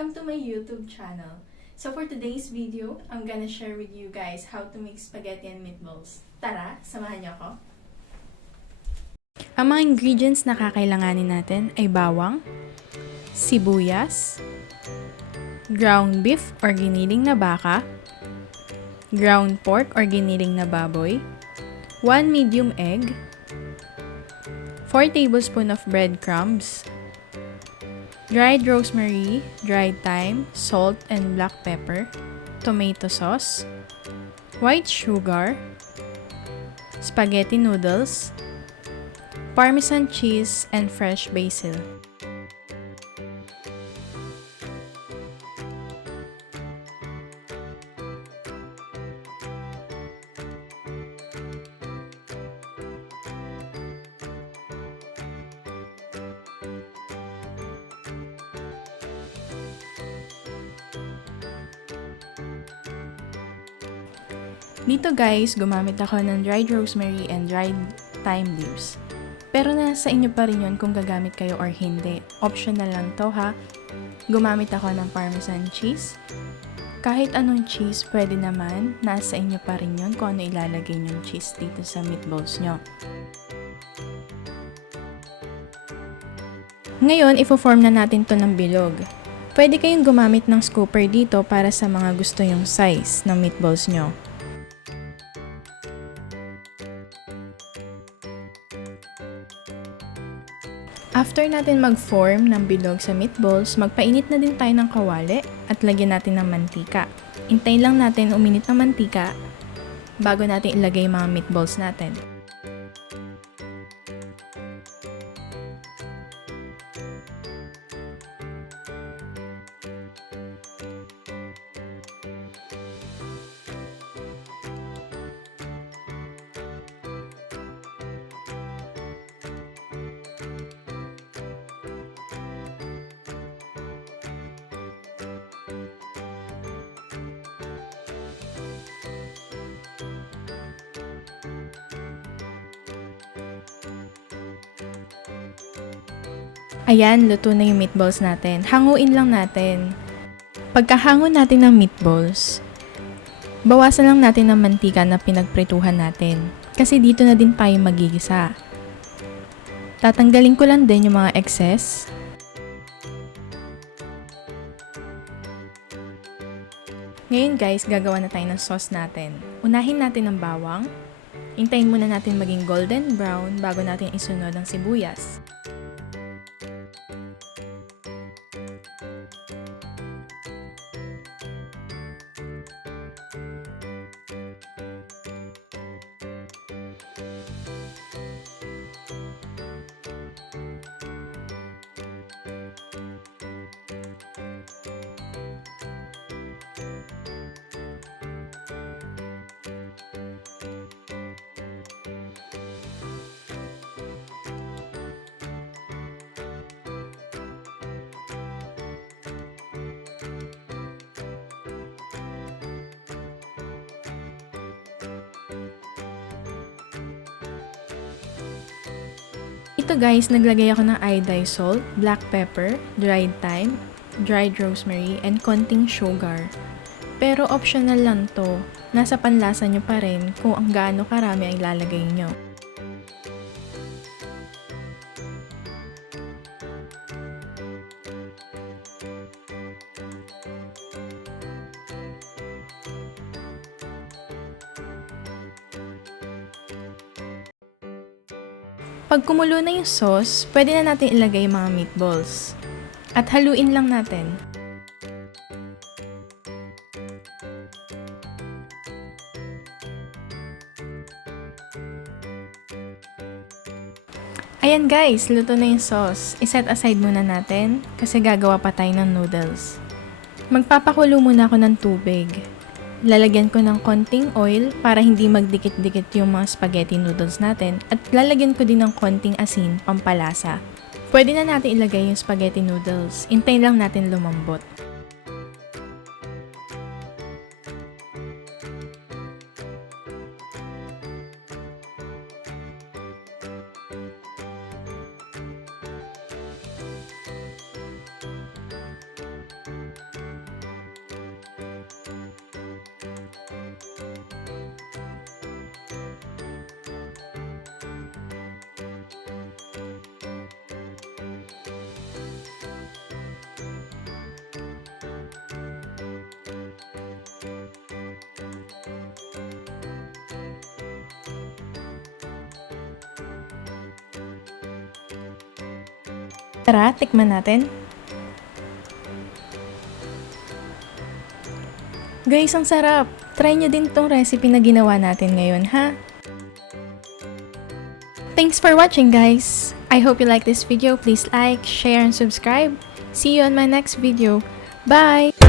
Welcome to my YouTube channel. So for today's video, I'm gonna share with you guys how to make spaghetti and meatballs. Tara, samahan niyo ako. Ang mga ingredients na kakailanganin natin ay bawang, sibuyas, ground beef or giniling na baka, ground pork or giniling na baboy, 1 medium egg, 4 tablespoon of breadcrumbs, dried rosemary, dried thyme, salt and black pepper, tomato sauce, white sugar, spaghetti noodles, Parmesan cheese, and fresh basil. Dito guys, gumamit ako ng dried rosemary and dried thyme leaves. Pero nasa inyo pa rin yun kung gagamit kayo or hindi. Optional lang to ha. Gumamit ako ng Parmesan cheese. Kahit anong cheese, pwede naman. Nasa inyo pa rin yun kung ano ilalagay nyong cheese dito sa meatballs nyo. Ngayon, ifo-form na natin to ng bilog. Pwede kayong gumamit ng scooper dito para sa mga gusto yung size ng meatballs nyo. After natin mag-form ng bilog sa meatballs, magpainit na din tayo ng kawali at lagyan natin ng mantika. Hintayin lang natin uminit ng mantika bago natin ilagay yung mga meatballs natin. Ayan, luto na yung meatballs natin. Hanguin lang natin. Pagkahango natin ng meatballs, bawasan lang natin ng mantika na pinagprituhan natin. Kasi dito na din tayo magigisa. Tatanggalin ko lang din yung mga excess. Ngayon guys, gagawa na tayo ng sauce natin. Unahin natin ang bawang. Hintayin muna natin maging golden brown bago natin isunod ang sibuyas. Ito guys, naglagay ako ng iodized salt, black pepper, dried thyme, dried rosemary, and konting sugar. Pero optional lang to. Nasa panlasa nyo pa rin kung ang gaano karami ang ilalagay nyo. Pag kumulo na yung sauce, pwede na natin ilagay yung mga meatballs. At haluin lang natin. Ayan guys, luto na yung sauce. I-set aside muna natin kasi gagawa pa tayo ng noodles. Magpapakulo muna ako ng tubig. Lalagyan ko ng konting oil para hindi magdikit-dikit yung mga spaghetti noodles natin at lalagyan ko din ng konting asin pampalasa. Pwede na natin ilagay yung spaghetti noodles. Hintayin lang natin lumambot. Tara, tikman natin. Guys, ang sarap! Try nyo din tong recipe na ginawa natin ngayon, ha? Thanks for watching, guys! I hope you like this video. Please like, share, and subscribe. See you on my next video. Bye!